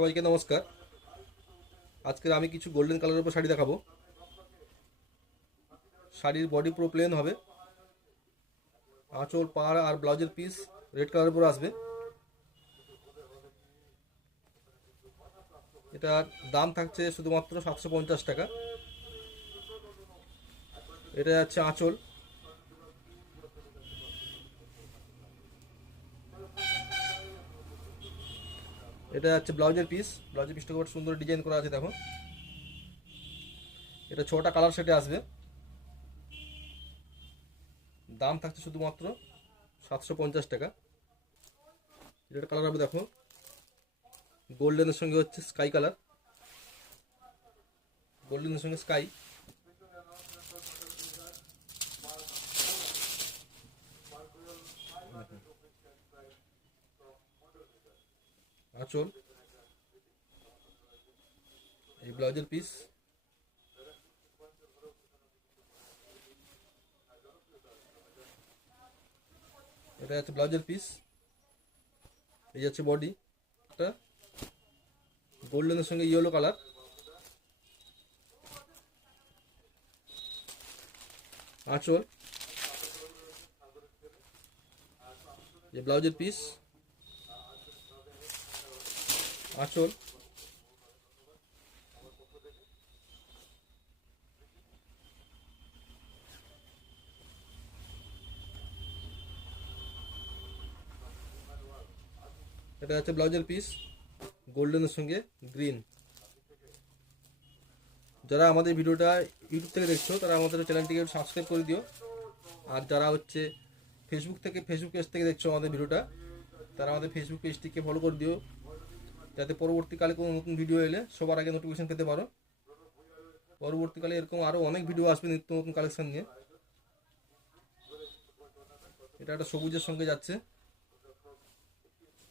সবাইকে নমস্কার। আজকে আমি কিছু গোল্ডেন কালারের উপর শাড়ি দেখাবো। শাড়ির বডি পুরো প্লেন হবে, আঁচল পাড় আর ব্লাউজের পিস রেড কালারের উপর আসবে। এটার দাম থাকছে শুধুমাত্র 750 টাকা। এটা যাচ্ছে আঁচল, এটা যাচ্ছে ব্লাউজের পিস। ব্লাউজের পিসটা খুব সুন্দর ডিজাইন করা আছে, দেখো। এটা 6টা কালার সেটে আসবে। দাম থাকছে শুধুমাত্র 750 টাকা। এটা কালার হবে, দেখো, গোল্ডেনের সঙ্গে হচ্ছে স্কাই কালার, গোল্ডেনের সঙ্গে স্কাই। আঁচল, এই ব্লাউজের পিস। এটা হচ্ছে ব্লাউজের পিস, এই হচ্ছে বডি। একটা গোল্ডেনের সঙ্গে ইয়েলো কালার, আঁচল, এই ব্লাউজের পিস, আঁচল। এটা হচ্ছে ব্লাউজের পিস, গোল্ডেনের সঙ্গে গ্রিন। যারা আমাদের ভিডিওটা ইউটিউব থেকে দেখছো তারা আমাদের চ্যানেলটিকে সাবস্ক্রাইব করে দিও। আর যারা হচ্ছে ফেসবুক পেজ থেকে দেখছো আমাদের ভিডিওটা, তারা আমাদের ফেসবুক পেজটিকে ফলো করে দিও, যাতে পরবর্তীকালে কোনো নতুন ভিডিও এলে সবার আগে নোটিফিকেশন পেতে পারো। পরবর্তীকালে এরকম আরও অনেক ভিডিও আসবে নিত্য নতুন কালেকশন নিয়ে। এটা একটা সবুজের সঙ্গে যাচ্ছে,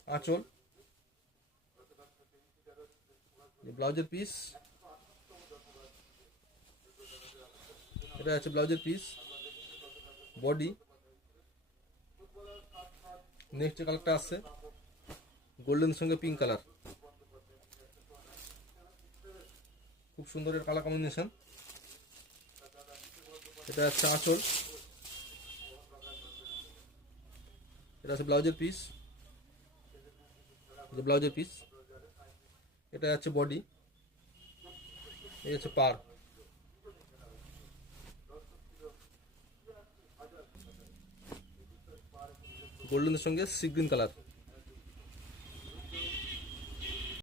আঁচল, ব্লাউজের পিস। এটা আছে ব্লাউজের পিস, বডি। নেক্সট যে কালারটা আসছে গোল্ডেন সঙ্গে পিঙ্ক কালার, খুব সুন্দর এর কালার কম্বিনেশন। এটা আছে আঁচল, এটা আছে ব্লাউজের পিস, যে ব্লাউজের পিস। এটা আছে বডি, এই হচ্ছে পার। গোল্ডেনের সঙ্গে সি গ্রিন কালার।